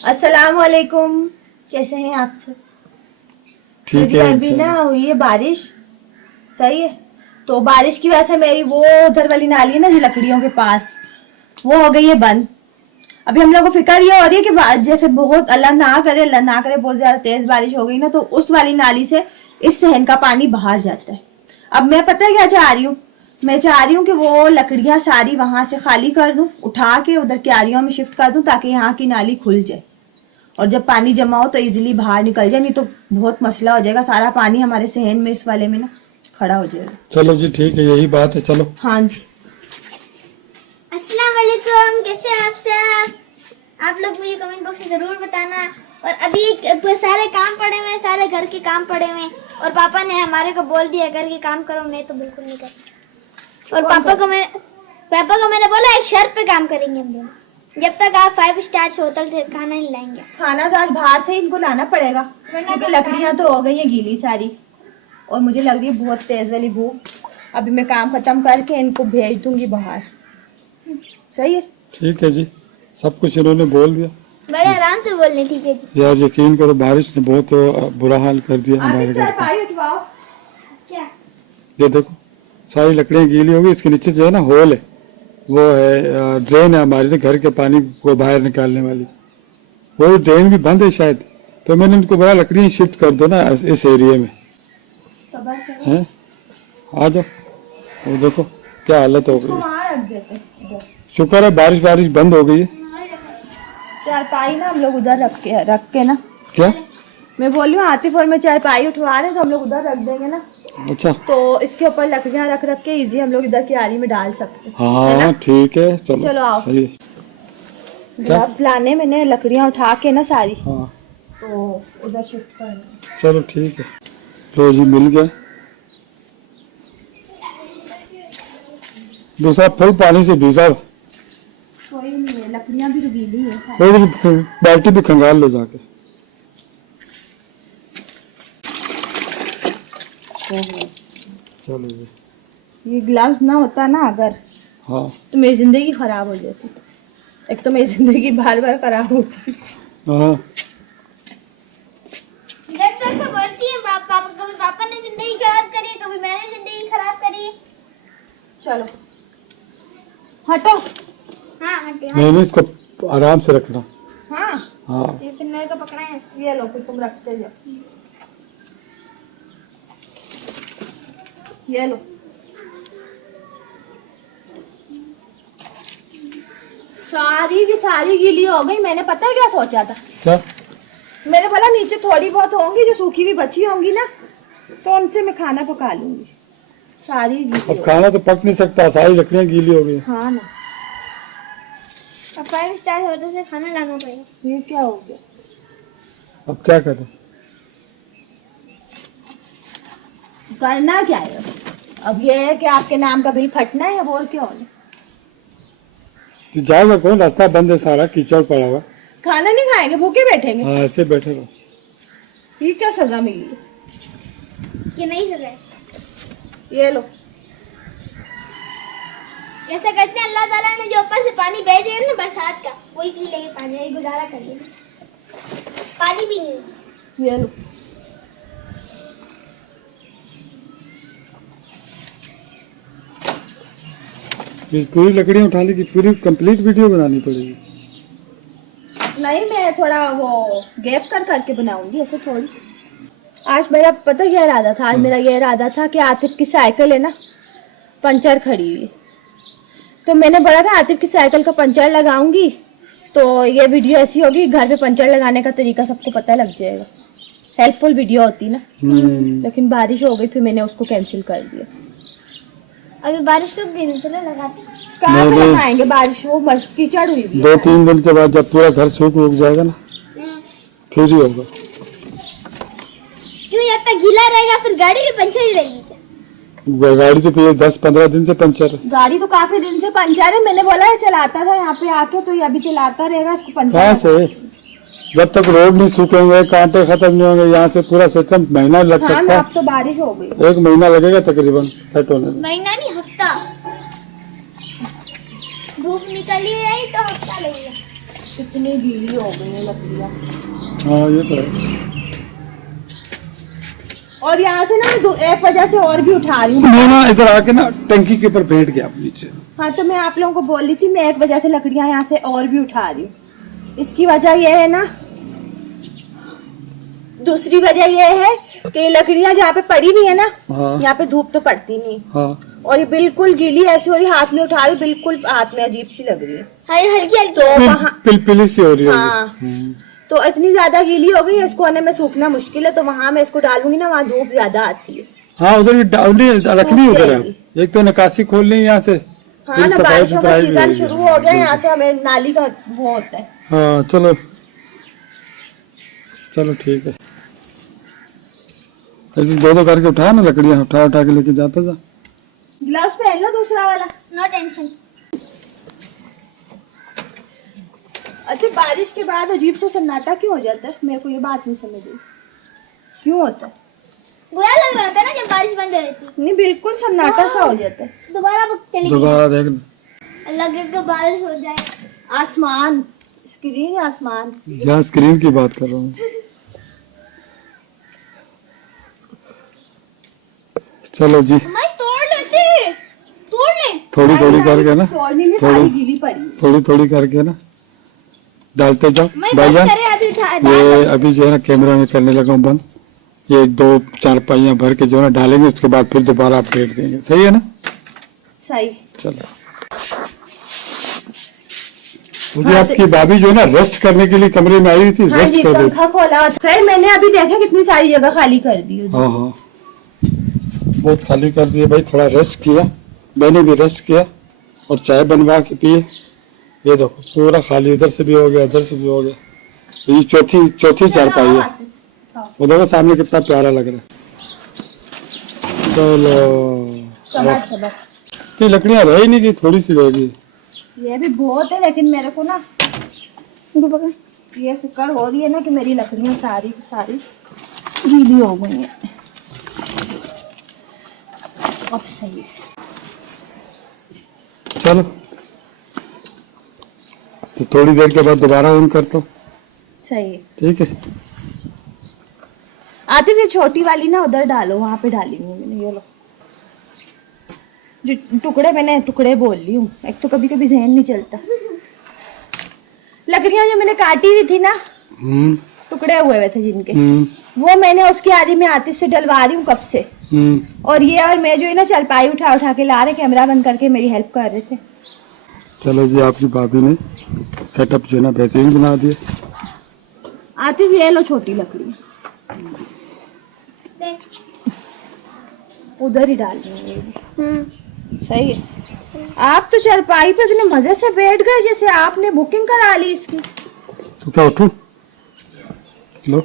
अस्सलाम वालेकुम, कैसे हैं आप सब? ठीक है। अभी ना हुई है बारिश, सही है। तो बारिश की वजह से मेरी वो उधर वाली नाली है ना जो लकड़ियों के पास, वो हो गई है बंद। अभी हम लोग को फिक्र ये हो रही है कि जैसे बहुत अल्लाह ना करे बहुत ज्यादा तेज बारिश हो गई ना, तो उस वाली नाली से इस सहन का पानी बाहर जाता है। अब मैं पता है क्या चाह रही हूँ, मैं चाह रही हूँ कि वो लकड़ियां सारी वहां से खाली कर दूं, उठा के उधर क्यारियों में शिफ्ट कर दूं, ताकि यहाँ की नाली खुल जाए और जब पानी जमा हो तो इजीली बाहर निकल जाए। नहीं तो बहुत मसला हो जाएगा, सारा पानी हमारे सहन में इस वाले में ना खड़ा हो जाएगा। चलो जी ठीक है, यही बात है। चलो हाँ जी। अस्सलाम वालेकुम, कैसे हैं आप सब? आप लोग मुझे कमेंट बॉक्स में ज़रूर बताना। और अभी सारे काम पड़े हुए हैं, सारे घर के काम पड़े हुए हैं, और पापा ने हमारे को बोल दिया घर के काम करो। मैं तो बिल्कुल नहीं करती। और पापा को मैंने बोला एक शर्त पे काम करेंगे हम दोनों, जब तक आप 5 स्टार होटल से खाना नहीं लाएंगे। खाना तो आज बाहर से इनको लाना पड़ेगा, क्योंकि लकड़ियां तो हो गई हैं गीली सारी, और मुझे लग रही है बहुत तेज वाली भूख। अभी मैं काम खत्म करके इनको भेज दूंगी बाहर। सही है, ठीक है जी, सब कुछ इन्होंने बोल दिया। बड़े आराम से बोलने, ठीक है जी। यार यकीन करो, बारिश ने बहुत बुरा हाल कर दिया हमारे घर का। क्या? ये देखो सारी लकड़ियां गीली हो गई। इसके नीचे जो है ना होल है, वो है ड्रेन है हमारी, घर के पानी को बाहर निकालने वाली। वो ड्रेन भी बंद है शायद, तो मैंने उनको बोला लकड़ियां शिफ्ट कर दो ना इस एरिया में। हैं आ जाओ, वो देखो क्या हालत हो गई। शुक्र है बारिश बंद हो गई है। चारपाई ना हम लोग उधर रख के ना, क्या मैं बोल रही हूँ आतिफ और मैं चारपाई उठवा रहे हैं तो हम लोग उधर रख देंगे ना, अच्छा, तो इसके ऊपर लकड़ियां रख के इजी हम लोग इधर क्यारी में डाल सकते हैं। हाँ ठीक है। चलो आओ। सही है। ग्लव्स लाने मैंने, लकड़ियां उठा के ना सारी, हाँ तो उधर शिफ्ट करना। चलो ठीक है। लो जी मिल गया। दूसरा फुल पानी से भीगा। कोई नहीं है, लकड़ियां भी तो गीली है सारी। वो बाल्टी भी खंगाल लो जाके। चलो जी। ये ग्लव्स ना होता ना अगर, हाँ तो मेरी जिंदगी खराब हो जाती। एक तो मेरी जिंदगी बार बार खराब होती। हाँ जब तक तो बोलती है कभी पापा ने जिंदगी खराब करी, कभी मैंने जिंदगी खराब करी। चलो हटो। हाँ हटे। नहीं इसको आराम से रखना। हाँ हाँ फिर मेरे को पकड़ा है। ये लो, फिर तुम रखते जाओ। ये लो। सारी की सारी गीली हो गई। मैंने पता है क्या सोचा था, क्या मैंने बोला नीचे थोड़ी बहुत होंगी जो सूखी हुई बची होंगी ना, तो उनसे मैं खाना पका लूंगी। सारी गीली अब हो खाना तो पक नहीं सकता, सारी लकड़ियां गीली हो गई। गई। हाँ ना, अब 5 स्टार होटल से खाना लाना पड़ेगा। ये क्या हो गया? अब क्या करें? करना क्या है अब? ये है कि आपके नाम का बिल फटना है, अब और क्या होना? तो जाएगा कौन? रास्ता बंद है, सारा कीचड़ पड़ा हुआ। खाना नहीं खाएंगे, भूखे बैठेंगे? हाँ ऐसे बैठे रहो। ये क्या सजा मिली है? ये नहीं सजा है। ये लो। ऐसा करते हैं, अल्लाह ताला ने जो ऊपर से पानी भेज रहे हैं ना बरसात का, वही पी लेंगे पानी, यही गुजारा कर लेंगे। पानी भी नहीं। ये लो। ये पूरी लकड़ियां उठाने की पूरी कंप्लीट वीडियो बनानी पड़ेगी। नहीं, मैं थोड़ा वो गैप करके बनाऊंगी, ऐसे थोड़ी। आज मेरा पता क्या इरादा था, आज मेरा ये इरादा था कि आतिफ की साइकिल है ना पंचर खड़ी हुई, तो मैंने बोला था आतिफ की साइकिल का पंचर लगाऊंगी, तो ये वीडियो ऐसी होगी घर पे पंचर लगाने का तरीका सबको पता लग जाएगा, हेल्पफुल वीडियो होती ना। लेकिन बारिश हो गई, फिर मैंने उसको कैंसिल कर दिया। अभी बारिश रुक गई, चलो लगाते हैं। कहाँ पे लगाएंगे बारिश, वो कीचड़ हुई हुई है। 2-3 दिन के बाद जब पूरा घर सूख उग जाएगा ना, फिर ही होगा। क्यों? जब तक गीला रहेगा फिर गाड़ी भी पंचर ही रहेगी क्या? गाड़ी तो फिर 10-15 दिन से पंचर है। गाड़ी तो काफी दिन से पंचर है, मैंने बोला है चलाता था यहाँ पे आके, तो ये अभी चलाता रहेगा, इसको पंचर। कहाँ से? जब तक रोड नहीं सूखेंगे, कांटे खत्म नहीं होंगे, यहाँ से पूरा सिस्टम महीना लग सकता है। अब तो बारिश हो गई, 1 महीना लगेगा तकरीबन सेट होने में। महीना नहीं, हफ्ता। धूप निकली रही तो हफ्ता लगेगा। कितनी गीली हो गई है लकड़ियाँ। हाँ ये तो है। और यहाँ से ना मैं एक वजह से और भी उठा रही हूँ। मैं ना इधर आके ना टंकी के ऊपर बैठ गया नीचे। हाँ तो मैं आप लोगों को बोल रही थी, मैं एक वजह से लकड़ियाँ यहाँ से और भी उठा रही हूँ। इसकी वजह यह है ना, दूसरी वजह यह है कि लकड़ियाँ जहाँ पे पड़ी हुई है ना, हाँ। यहाँ पे धूप तो पड़ती नहीं। हाँ और ये बिल्कुल गीली ऐसी हो रही, हाथ में उठा रही, बिल्कुल हाथ में अजीब सी लग रही है। हल्की हल्की तो वहाँ पिलपिली सी हो रही है। हाँ तो इतनी ज्यादा गीली हो गई है, इसको आने में सूखना मुश्किल है। तो वहाँ मैं इसको डालूंगी ना, वहाँ धूप ज्यादा आती है। हाँ उधर भी रखनी सूख उधर है। जाएगी। एक तो निकासी खोलनी है यहाँ से। हाँ फिर ना, सफाई बारिशों का सुथराई भी सीजन होगी। शुरू हो गया, यहाँ से हमें नाली का वो होता है। हाँ चलो चलो ठीक है। दो करके उठा ना लकड़ियाँ, उठा उठा के लेके जाता जा। ग्लव्स पहन लो दूसरा वाला। No tension. अच्छा, बारिश के बाद अजीब सा सन्नाटा क्यों हो जाता है? मेरे को ये बात नहीं समझ आई, क्यों होता है? बुरा लग रहा था ना जब बारिश बंद हो जाती। नहीं, बिल्कुल सन्नाटा सा हो जाता है। दोबारा चलेगी। दोबारा देख। लगे कि बारिश हो जाए। आसमान, स्क्रीन आसमान। यहाँ स्क्रीन की बात कर रहा हूँ। चलो जी, मैं तोड़ लेती, तोड़ ले। थोड़ी थोड़ी करके ना, तोड़नी में थोड़ी- सारी गीली पड़ी है। थोड़ी थोड़ी करके ना डालते जाओ। मैं बस भाईजान करे अभी ये अभी जो है ना कैमरा में करने लगा हूँ बंद। ये 2-4 पाइयाँ भर के जो है ना डालेंगे, उसके बाद फिर दोबारा अपडेट देंगे। सही है ना? सही। चलो, मुझे आपकी भाभी जो है ना रेस्ट करने के लिए कमरे में आई हुई थी, हाँ रेस्ट जी, कर रही थी। पंखा खोला। फिर मैंने अभी देखा कितनी सारी जगह खाली कर दी उधर। हाँ हाँ, बहुत खाली कर दिए भाई। थोड़ा रेस्ट किया, मैंने भी रेस्ट किया और चाय बनवा के पिए। ये देखो पूरा खाली, इधर से भी हो गया, उधर से भी हो गया। ये चौथी चारपाई है। वो देखो सामने कितना प्यारा लग रहा है। चलो, तो लकड़ियां रह ही नहीं गई, थोड़ी सी रह गई। ये भी बहुत है, लेकिन मेरे को ना ये फिक्र हो रही है ना कि मेरी लकड़ियां सारी की सारी गीली हो गई हैं। अब सही है। चलो, तो थोड़ी देर के बाद दोबारा ऑन करता हूँ। सही है। ठीक है। आती हुई छोटी वाली ना उधर डालो, वहां पे डालेंगे मैंने। ये लो, जो टुकड़े मैंने टुकड़े बोल रही हूँ, एक तो कभी कभी जहन नहीं चलता। लकड़ियां जो मैंने काटी हुई थी ना, टुकड़े हुए थे जिनके, वो मैंने उसकी आरी में आतिफ से डलवा रही हूँ कब से। और ये और मैं जो है ना चलपाई उठा उठा के ला रहे, कैमरा बंद करके मेरी हेल्प कर रहे थे। चलो जी, आपकी भाभी ने सेटअप जो है ना बेहतरीन बना दिया। आतिफ ये लो छोटी लकड़ी, देख। उधर ही डाल दूंगी। सही है। आप तो चरपाई पे इतने मजे से बैठ गए जैसे आपने बुकिंग करा ली इसकी। तो क्या उठूं? लो